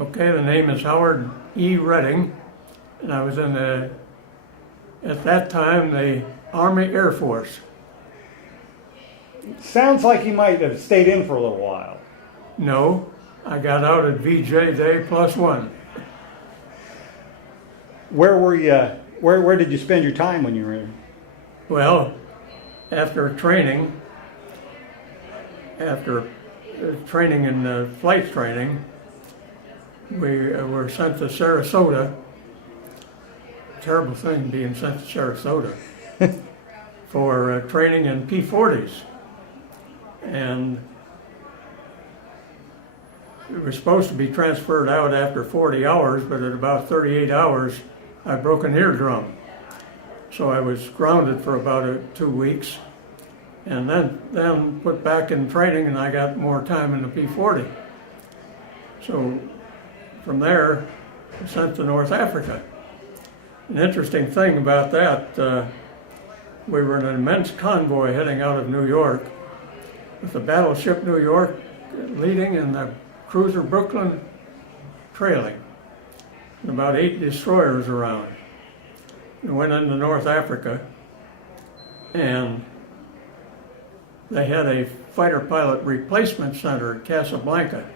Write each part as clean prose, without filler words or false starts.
Okay, the name is Howard E. Redding, and I was in at that time, the Army Air Force. Sounds like you might have stayed in for a little while. No, I got out at VJ Day +1. Where were you? Where did you spend your time when you were in? Well, after training in flight training, we were sent to Sarasota. Terrible thing being sent to Sarasota for training in P-40s. And we were supposed to be transferred out after 40 hours, but at about 38 hours, I broke an eardrum. So I was grounded for about 2 weeks, and then put back in training, and I got more time in the P-40. So from there, I was sent to North Africa. An interesting thing about that, we were in an immense convoy heading out of New York, with the battleship New York leading and the cruiser Brooklyn trailing, and about 8 destroyers around. We went into North Africa, and they had a fighter pilot replacement center at Casablanca.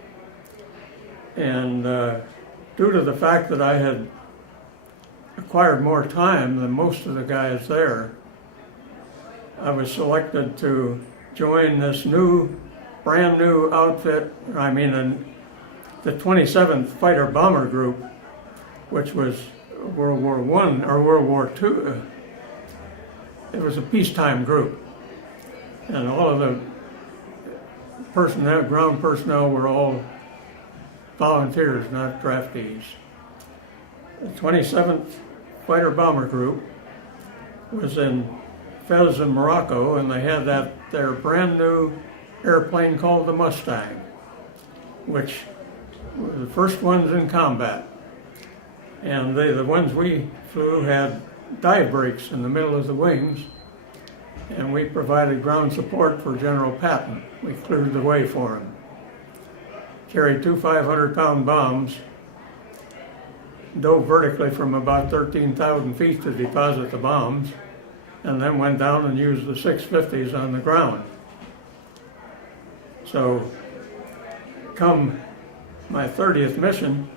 And due to the fact that I had acquired more time than most of the guys there, I was selected to join this brand new outfit, the 27th Fighter Bomber Group, which was World War I or World War II. It was a peacetime group, and all of the ground personnel were all volunteers, not draftees. The 27th Fighter Bomber Group was in Fez in Morocco, and they had their brand new airplane called the Mustang, which were the first ones in combat. And the ones we flew had dive brakes in the middle of the wings, and we provided ground support for General Patton. We cleared the way for him. Carried 2 500-pound bombs, dove vertically from about 13,000 feet to deposit the bombs, and then went down and used the 650s on the ground. So, come my 30th mission,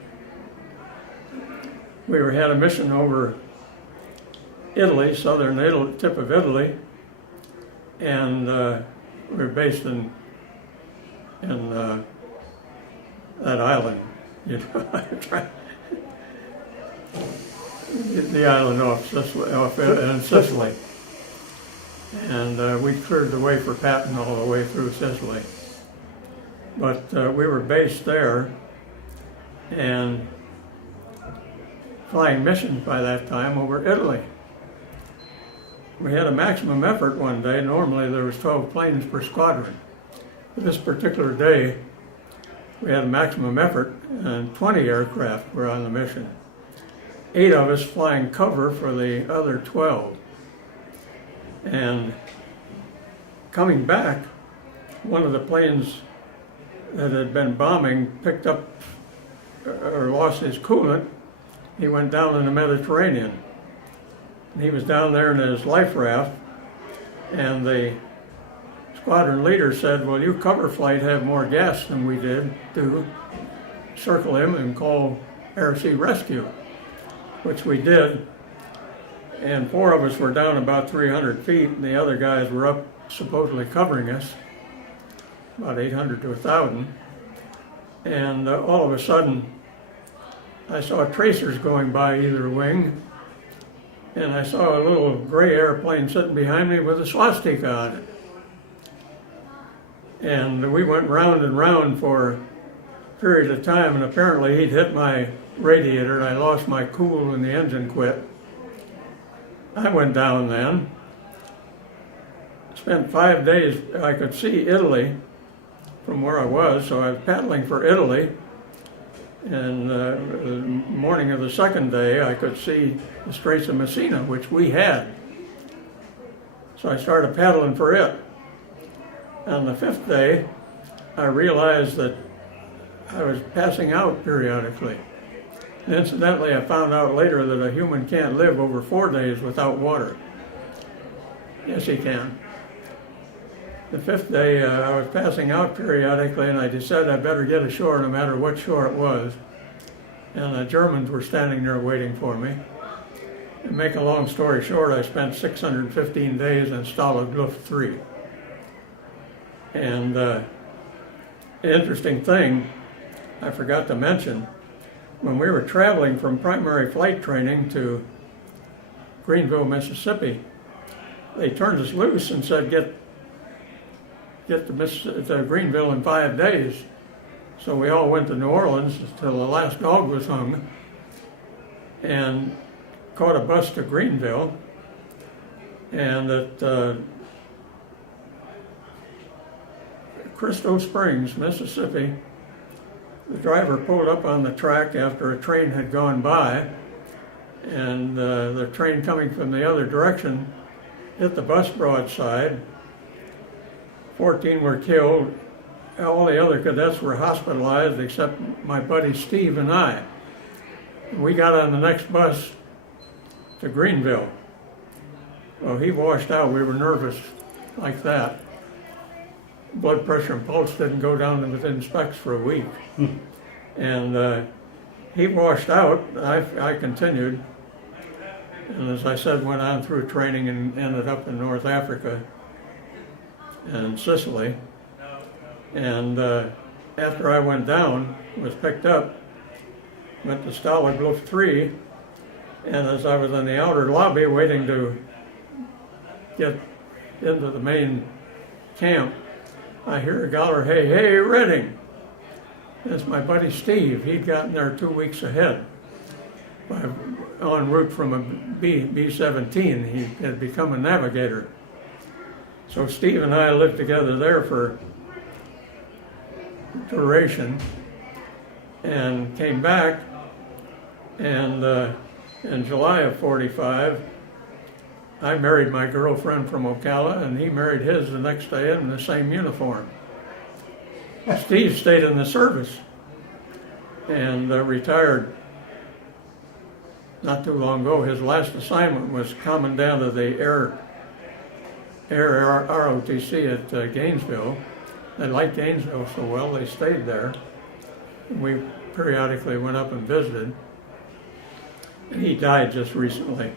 we had a mission over Italy, southern Italy, tip of Italy, and we were based in that island, you know, the island off Sicily. And we cleared the way for Patton all the way through Sicily. But we were based there and flying missions by that time over Italy. We had a maximum effort one day. Normally there was 12 planes per squadron. This particular day, we had a maximum effort, and 20 aircraft were on the mission. 8 of us flying cover for the other 12. And coming back, one of the planes that had been bombing picked up or lost his coolant. He went down in the Mediterranean. And he was down there in his life raft, and the squadron leader said, "Well, you cover flight have more gas than we did. Do circle him and call Air Sea Rescue," which we did. And 4 of us were down about 300 feet, and the other guys were up supposedly covering us, about 800 to 1,000. And all of a sudden, I saw tracers going by either wing, and I saw a little gray airplane sitting behind me with a swastika on it. And we went round and round for a period of time, and apparently he'd hit my radiator, and I lost my cool and the engine quit. I went down then, spent 5 days. I could see Italy from where I was, so I was paddling for Italy. And the morning of the second day, I could see the Straits of Messina, which we had. So I started paddling for it. On the 5th day, I realized that I was passing out periodically. And incidentally, I found out later that a human can't live over 4 days without water. Yes, he can. The 5th day, I was passing out periodically, and I decided I better get ashore no matter what shore it was. And the Germans were standing there waiting for me. To make a long story short, I spent 615 days in Stalag Luft 3. And the interesting thing, I forgot to mention, when we were traveling from primary flight training to Greenville, Mississippi, they turned us loose and said, get to Greenville in 5 days. So we all went to New Orleans until the last dog was hung and caught a bus to Greenville. And at Crystal Springs, Mississippi, the driver pulled up on the track after a train had gone by, and the train coming from the other direction hit the bus broadside. 14 were killed. All the other cadets were hospitalized except my buddy Steve and I. We got on the next bus to Greenville. Well, he washed out. We were nervous like that. Blood pressure and pulse didn't go down to within specks for a week. And he washed out. I continued. And as I said, went on through training and ended up in North Africa and Sicily. And after I went down, was picked up, went to Stalag Luft 3, and as I was in the outer lobby waiting to get into the main camp, I hear a holler, "Hey, hey, Redding!" That's my buddy Steve. He'd gotten there 2 weeks ahead, en route from a B-17. He had become a navigator. So Steve and I lived together there for duration and came back, and in July of 45 I married my girlfriend from Ocala, and he married his the next day in the same uniform. Steve stayed in the service and retired not too long ago. His last assignment was commandant of the Air ROTC at Gainesville. They liked Gainesville so well, they stayed there. We periodically went up and visited. And he died just recently.